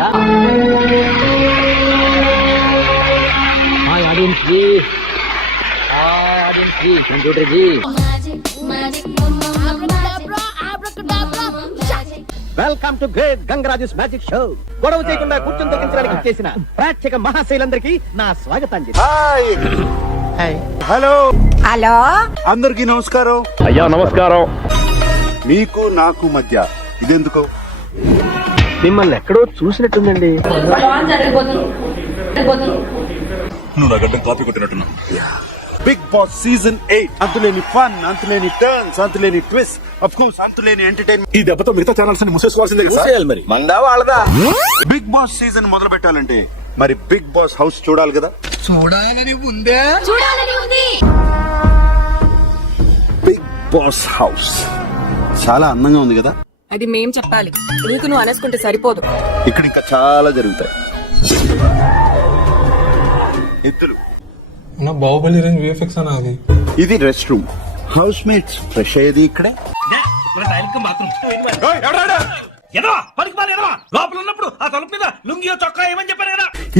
भैया computer ji welcome to great Gangaraju's magic show. గొడవ చేయకుండా కూర్చొని తగ్గించడానికి చేసిన ప్రేక్షక మహాశైలందరికీ నా స్వాగతాంజలి. హలో హలో అందరికి నమస్కారం. అయ్యా నమస్కారం. మీకు నాకు మధ్య ఇదెందుకు? మిమ్మల్ని ఎక్కడో చూసినట్టుందండి. నువ్వు నా గడ్డం కాపీ కొట్టినట్టున్నా. Bigg Boss season 8. అంతులేని ఫన్, అంతులేని టర్న్స్, అంతులేని ట్విస్ట్, ఆఫ్ కోర్స్ అంతులేని ఎంటర్టైన్మెంట్. ఈ దెబ్బతో మిగతా ఛానల్స్ ని మూసేసుకోవాల్సిందే కదా సార్? మరి మందా వాళ్ళదా? బిగ్ బాస్ సీజన్ మొదలు పెట్టాలంటే మరి బిగ్ బాస్ హౌస్ చూడాలి కదా. చూడాలని ఉంది. బిగ్ బాస్ హౌస్ చాలా అందంగా ఉంది కదా. అది మేం చెప్పాలి, నీకు నువ్వు అనేసుకుంటే సరిపోదు. ఇక్కడ ఇంకా చాలా జరుగుతాయి. ఎత్తులు, బాహుబలి రేంజ్ విఎఫ్ఎక్స్ అన్న అది. ఇది rest room. House mates fresh అయ్యేది ఇక్కడే.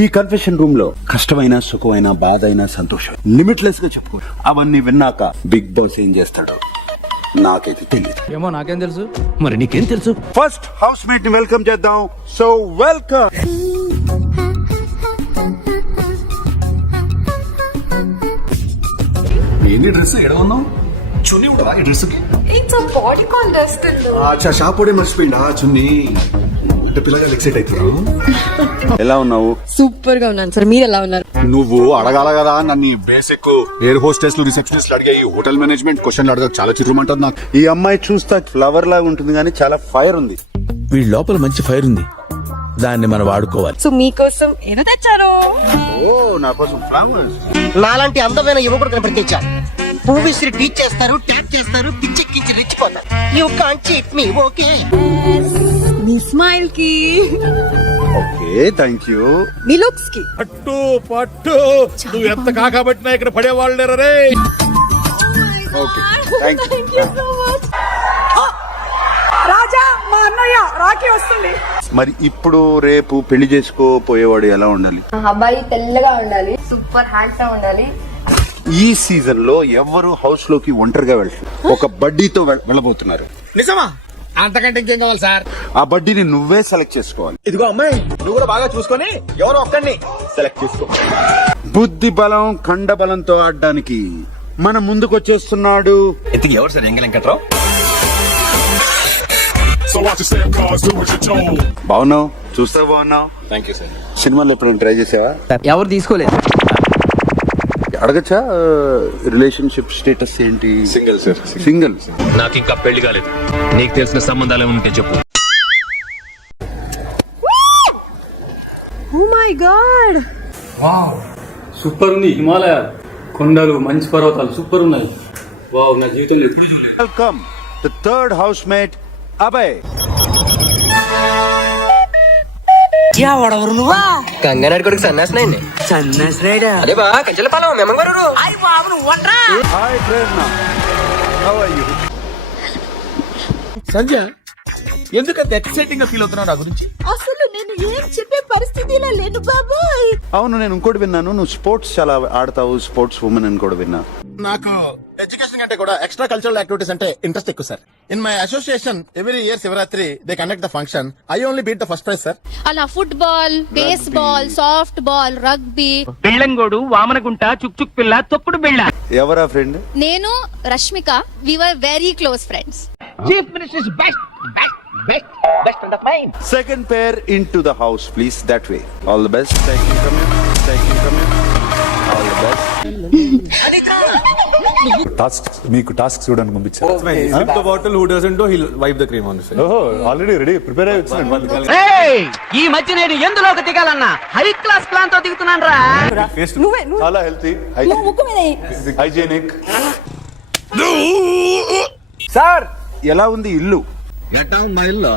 ఈ కన్ఫెషన్ రూమ్ లో కష్టమైన, సుఖమైన, బాధ అయినా, సంతోషం లిమిట్లెస్ గా చెప్పుకోరు. అవన్నీ విన్నాక బిగ్ బాస్ ఏం చేస్తాడో నాకైతే తెలియదు. ఏమో నాకేం తెలుసు. మరి నీకేం తెలుసు? ఫస్ట్ హౌస్ మేట్ ని వెల్కమ్ చేద్దాం. So welcome. ఏంటి డ్రెస్ ఎడ ఉన్నావు? చున్నీ ఉంటుందా ఈ డ్రెస్ కి? It's a body contest. అచ్చా షాపోడే మర్చిపోయిందా చున్నీ? అంటే పిల్లగా ఎక్సైట్ అవుతున్నావు. ఎలా ఉన్నావు? సూపర్ గా ఉన్నాను సార్, మీరు ఎలా ఉన్నారు? నువ్వు అడగాల కదా నన్ను. బేసిక్ ఎయిర్ హోస్టెస్ రిసెప్షనిస్ట్ అడిగాయి, హోటల్ మేనేజ్మెంట్ క్వశ్చన్లు అడగ చాలా చిత్రమంటారు నాకు. ఈ అమ్మాయి చూస్తా ఫ్లవర్ లాగా ఉంటుంది కానీ చాలా ఫైర్ ఉంది. వీడి లోపల మంచి ఫైర్ ఉంది, దాన్ని మనం వాడుకోవాలి. సో మీకోసం ఏదో తెచ్చారు. ఓ నా కోసం ఫ్లవర్స్. నాలాంటి అందమైన యువకుడు కనిపించారు. పువ్వు విసిరి టీచ్ చేస్తారు, ట్యాప్ చేస్తారు, పిచ్చెక్కించి రెచ్చిపోతారు. You can't cheat me. Okay, మీ స్మైల్ కి, ఓకే థ్యాంక్ యూ. మీ లుక్స్ కి. పట్టు పట్టు నువ్వు ఎంత కాకబట్టినా ఇక్కడ పడేవాళ్ళు రే. Okay thank you. రాజా, మా అన్నయ్య రాఖీ వస్తుంది. మరి ఇప్పుడు రేపు పెళ్లి చేసుకోపోయేవాడు ఎలా ఉండాలి? అబ్బాయి తెల్లగా ఉండాలి, సూపర్ హ్యాండ్సమ్ ఉండాలి. ఈ సీజన్ లో ఎవరు హౌస్ లోకి ఒంటరిగా వెళ్తారు? ఒక బడ్డీతో వెళ్ళబోతున్నారు. నిజమా? అంతకంటే ఇంకేం కావాలి సార్? ఆ బడ్డీని నువ్వే సెలెక్ట్ చేసుకోవాలి. ఇదిగో అమ్మాయి, నువ్వు కూడా బాగా చూసుకొని ఎవరో ఒక్కడిని సెలెక్ట్ చేసుకో. బుద్ధి బలం, కండ బలంతో ఆడడానికి మన ముందుకు వచ్చేస్తున్నాడు. ఇంతకీ ఎవరు సార్? ఎంగ వెంకట్రావు. బాగున్నావు, చూస్తా బాగున్నావు. Thank you sir. సినిమాలో ఎప్పుడైనా ట్రై చేసావా? ఎవరు తీసుకోలేదు. అడగచ్చా రిలేషన్షిప్ స్టేటస్ ఏంటి? Single sir. సింగిల్. నాకు ఇంకా పెళ్లి కాలేదు. నీకు తెలిసిన సంబంధాలు ఉంటే చెప్పు. ఓ మై గాడ్, సూపర్ ఉంది. హిమాలయ కొండలు, మంచు పర్వతాలు సూపర్ ఉన్నాయి. వావ్, నా జీవితంలో ఎప్పుడు చూడలేదు. Welcome the third housemate Abhay. గంగనాడు కొడుకు సన్నాసినాయండి. సన్నాసినాయడా? అదే బా కంచెల పాలం మేమంగారు. Hi Prerana, how are you? Sanjay, ఎందుకంత ఎక్సైటింగ్ గా ఫీల్ అవుతున్నావు నా గురించి? అసలు నేను ఏం చెప్పే పరిస్థితిలో లేను బాబోయ్. అవును, నేను ఇంకోటి విన్నాను, నువ్వు స్పోర్ట్స్ చాలా ఆడతావు, స్పోర్ట్స్ ఉమెన్ అని కూడా విన్నా. నాకు ఎడ్యుకేషన్ కంటే కూడా ఎక్స్ట్రా కల్చరల్ యాక్టివిటీస్ అంటే ఇంట్రెస్ట్ ఎక్కువ sir. In my association every year Shivaratri they conduct the function. I only beat the first prize sir. అలా football, baseball, softball, rugby. బెళ్ళంగోడు, వామనగుంట, చుక్ చుక్ పిల్ల, తొక్కుడు బిళ్ళ. ఎవరా ఫ్రెండ్? నేను Rashmika, we were very close friends. Chief minister is best friend of mine. Second pair into the house, please. That way. All the best. Thank you. Come here. Thank you. Come here. All the best. మీకు task చూడడానికి పంపించారు. Bottle who doesn't do hill wipe the cream on. ఓహో, already ready prepare అయ్యి వచ్చినాడు. ఈ మధ్య నేను ఎందులోకి దిగాలన్నా హై క్లాస్ ప్లాన్ తో దిగుతున్నాను రా. చాలా హెల్తీ, హైజీనిక్. సార్, ఎలా ఉంది ఇల్లు? మా ఇల్లు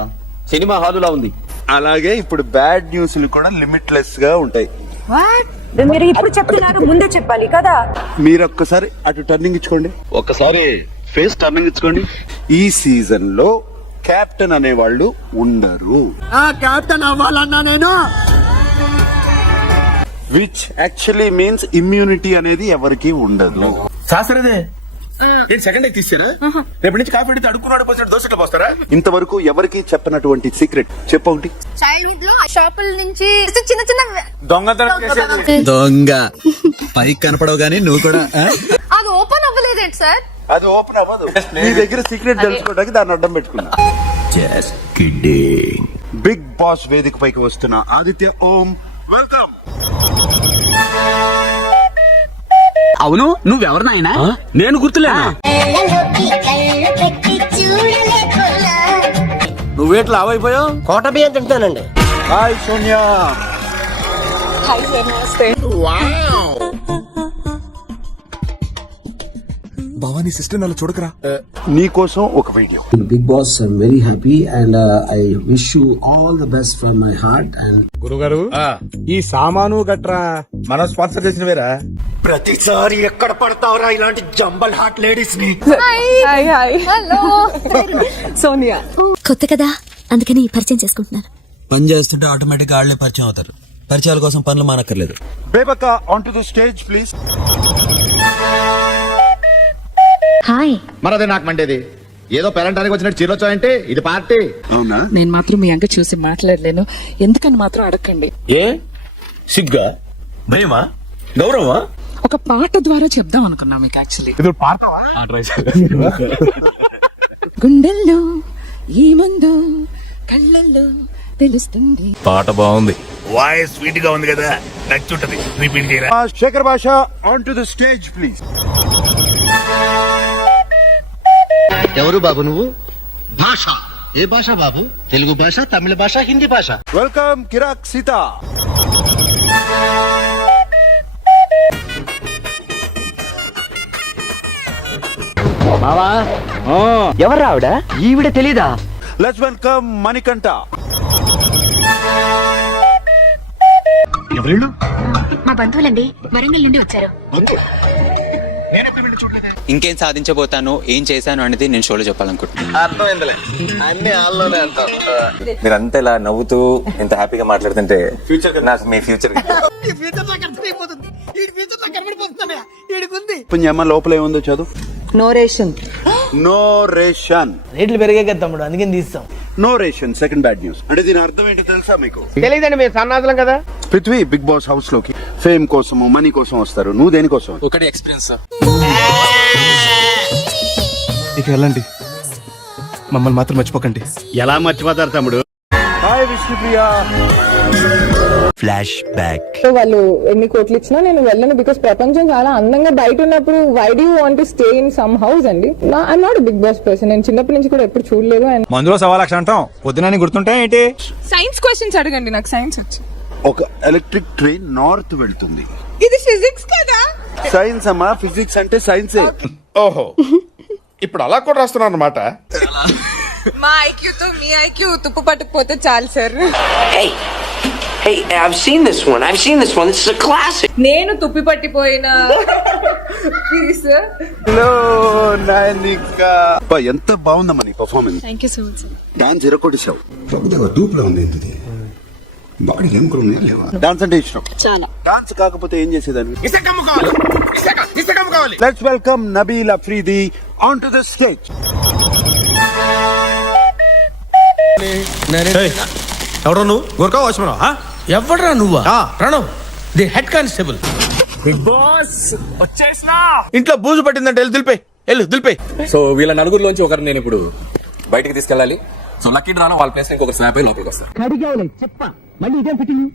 సినిమా హాలులా ఉంది. అలాగే ఇప్పుడు బ్యాడ్ న్యూస్లు కూడా లిమిట్లెస్ గా ఉంటాయి. మీరు ఇప్పుడు చెప్తున్నారు, ముందే చెప్పాలి కదా. మీరు ఒక్కసారి అటు టర్నింగ్ ఇచ్చుకోండి. ఒక్కసారి ఫేస్ టర్నింగ్ ఇచ్చుకోండి. ఈ సీజన్ లో కెప్టెన్ అనేవాళ్ళు ఉండరు. కెప్టెన్ అవ్వాలన్నా నేను విచ్ యాక్చువల్లీ మీన్స్ ఇమ్యూనిటీ అనేది ఎవరికి ఉండదు. శాస్త్రదే సెకండ్ అయితే తీసారా? రేపు నుంచి కాఫీ అడిగితే అడుక్కున్నాడు పోసినట్టు దోశట్లు పోస్తారా? ఇంతవరకు ఎవరికి చెప్పనటువంటి సీక్రెట్ చెప్పండి. చైల్డ్హుడ్ లో షాపుల నుంచి చిన్న చిన్న దొంగతనం చేసేది. దొంగ పైకి కనపడవు గానీ నువ్వు కూడా అది ఓపెన్ అవ్వలేదేంటి సార్? అది ఓపెన్ అవ్వదు. నీ దగ్గర సీక్రెట్ తెలుసుకోవడానికి దాన్ని అడ్డం పెట్టుకున్నా. బిగ్ బాస్ వేదిక పైకి వస్తున్న ఆదిత్య ఓం, వెల్కమ్. అవును నువ్వెవరు నాయనా? నేను గుర్తులేనా? నువ్వేట్లు లావైపోయావు? కోట బియ్యం తింటానండి. హాయ్ సోనియా. భవానీ సిస్టర్ నన్ను చూడకరా. నీ కోసం ఒక video. Big Boss, I'm very happy and I wish you all the best from my heart. And గురుగారు ఈ సామాను గట్రా మనం స్పాన్సర్ చేసిన వేరా? ప్రతిసారి ఎక్కడ పడతావురా ఇలాంటి జంబల్ హాట్ లేడీస్ ని? హలో సోనియా కొత్త కదా అందుకని పరిచయం చేసుకుంటున్నాను. పని చేస్తుంటే ఆటోమేటిక్ గా వాళ్ళే పరిచయం అవుతారు. పరిచయాల కోసం పనులు మానక్కర్లేదు. Bebakka on to the stage please. Hi. మరదే నాకు మండేది ఏదో పేరంటానికి వచ్చినట్టు చీరొచ్చాయంటే ఇది పార్టీ. అవునా? నేను మాత్రం మీ అంక చూసి మాట్లాడలేను, ఎందుకని మాత్రం అడగండి. ఏ సిగ్గా, భయమా, గౌరవమా? ఒక పాట ద్వారా చెప్దాం అనుకున్నా మీకు. యాక్చువల్లీ గుండెల్లో ఏముందో కళ్ళల్లో తెలుస్తుంది. పాట బాగుంది. వాయిస్ స్వీట్ గా ఉంది కదా, నచ్చుంటది. రిపీట్ చేయరా? శేఖర్ భాష on to the stage please. ఎవరు బాబు నువ్వు? భాష ఏ భాష బాబు? తెలుగు భాష, తమిళ భాష, హిందీ భాష. వెల్కమ్ కిరాక్ సీత. బావా ఎవరు ఆవిడ? ఈవిడ తెలీదా? Let's welcome Manikanta. మా బంధువులండి, వరంగల్ నుండి వచ్చారు. ఇంకేం సాధించబోతాను, ఏం చేశాను అనేది నేను షోలో చెప్పాలనుకుంటున్నాను. మీరంతా ఇలా నవ్వుతూ ఇంత హ్యాపీగా మాట్లాడుతుంటే నాకు మీ ఫ్యూచర్ అమ్మ లోపల ఏముందో చదువు. No ration. No ration. రేట్లు పెరిగే కదా తమ్ముడు, అందుకని తీస్తాం. No ration second bad news. అంటే దీని అర్థం ఏంటో తెలుసా మీకు? తెలియదండి, మీరు సన్నాసులం కదా. పృథ్వీ బిగ్ బాస్ హౌస్ లోకి ఫేమ్ కోసము మనీ కోసం వస్తారు. నువ్వు దేనికోసం? ఒకటి ఎక్స్పీరియన్స్. ఇక వెళ్ళండి, మమ్మల్ని మాత్రం మర్చిపోకండి. ఎలా మర్చిపోతారు తమ్ముడు? హాయ్ విష్ణుప్రియా. Flashback. వాళ్ళు ఎన్ని కోట్లు ఇచ్చినా నేను వెళ్ళను, బికాస్ ప్రపంచం చాలా అందంగా బయట ఉన్నప్పుడు why do you want to stay in some house అండి. I'm not Bigg Boss person. నేను చిన్నప్పటి నుంచి కూడా ఎప్పుడు చూడలేదు. అండ్ మందులో 1,00,000 అంటాం, పొద్దున గుర్తుంటాయి ఏంటి? సైన్స్ క్వశ్చన్స్ అడగండి, నాకు సైన్స్ వచ్చు. ఒక ఎలక్ట్రిక్ ట్రైన్ నార్త్ వెళ్తుంది. ఇది ఫిజిక్స్ కదా? సైన్స్ అమ్మా, ఫిజిక్స్ అంటే సైన్సే. ఓహో, ఇప్పుడు అలా కూడా రాస్తున్నారు అన్నమాట. మా ఐక్యూతో మీ ఐక్యూ తుప్పు పట్టుకుపోతే చాలు sir. Hey, I've seen this one. This is a classic. నేను తుప్పి పట్టిపోయిన ఎంత బాగుందమ్మా నీ performance. Thank you so much. Dance ఇరకొట్టేసావు. డూప్ లో ఉంది. బాడీ ఏం కూడా ఉన్నాయా లేవా? డాన్స్ అంటే ఇష్టం చాలా. డాన్స్ కాకపోతే ఏం చేసేదాన్ని? ఇసకమ్మ కావాలి. Let's welcome Nabeel Afridi on to the stage. ఎవడో నువ్వు? గోర్ఖా వాచ్మన్? ఎవడరా నువ్వా? Pranav the head constable. Bigg Boss వచ్చేసినా. ఇంట్లో బూజు పట్టిందంటే వెళ్ళు దులిపే. సో వీళ్ళ నలుగురిలోంచి ఒకరు నేను ఇప్పుడు బయటికి తీసుకెళ్ళాలి. సో లక్కీ డ్రాను వాళ్ళ ప్లేస్ ఇంకొకరు స్నాప్ అయ్యి లోపలికి వస్తారు. మళ్ళీ ఇదేం ఫిట్టింగ్?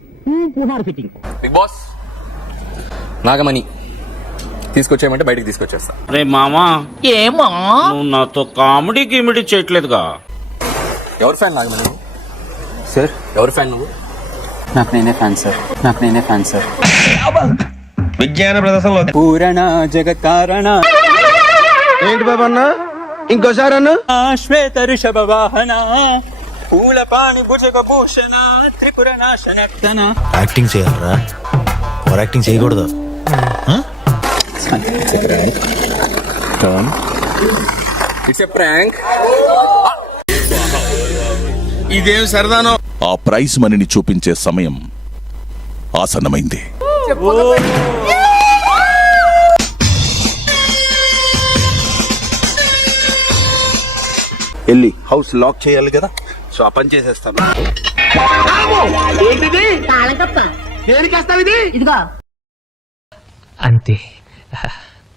పుహార్ ఫిట్టింగ్. బిగ్ బాస్ నాగమణి తీసుకొచ్చేయమంటే బయటికి తీసుకొచ్చేస్తా. రే మామా, నువ్వు నాతో కామెడీ గిమిడీ చేయట్లేదుగా. ఎవరు ఫ్యాన్ నాగమణి? సార్ ఎవరు ఫ్యాన్ నువ్వు? నాకు నేనే ఫ్యాన్ సార్. విజ్ఞాన ప్రదర్శనలో పూరణ జగత్కారణ. ఏంటి బాబా అన్న? ఇంకోసారి అన్న. శ్వేత ఋషభ వాహన పూల పాణి భుజగ భూషణ త్రిపుర నాశనక్తన. యాక్టింగ్ చేయాలరా, ఓవర్ యాక్టింగ్ చేయకూడదు. It's a prank. ఇదేం సరదానో. ఆ ప్రైజ్ మనీని చూపించే సమయం ఆసన్నమైంది. వెళ్ళి హౌస్ లాక్ చేయాలి కదా, సో ఆ పని చేసేస్తాను. అంతే.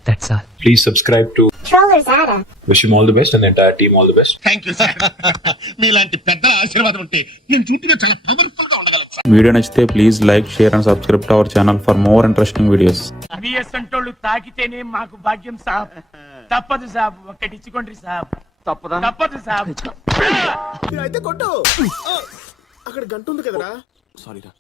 That's all. Please subscribe to wish you all the best and entire team all the best. Thank you sir. మీలాంటి పెద్దల ఆశీర్వాదం ఉంటే నేను చుట్టూ చాలా పవర్ఫుల్ గా ఉండగలను సార్. వీడియో నచ్చితే please like, share and subscribe to our channel for more interesting videos. అసంటోళ్ళు తాకితేనే మాకు భాగ్యం సాబ్. తప్పదు సాబ్, ఒక్కటిచ్చుకోండి సాబ్. తప్పదు సాబ్. అయితే కొట్టు. అక్కడ గంట ఉంది కదరా. సారీ రా.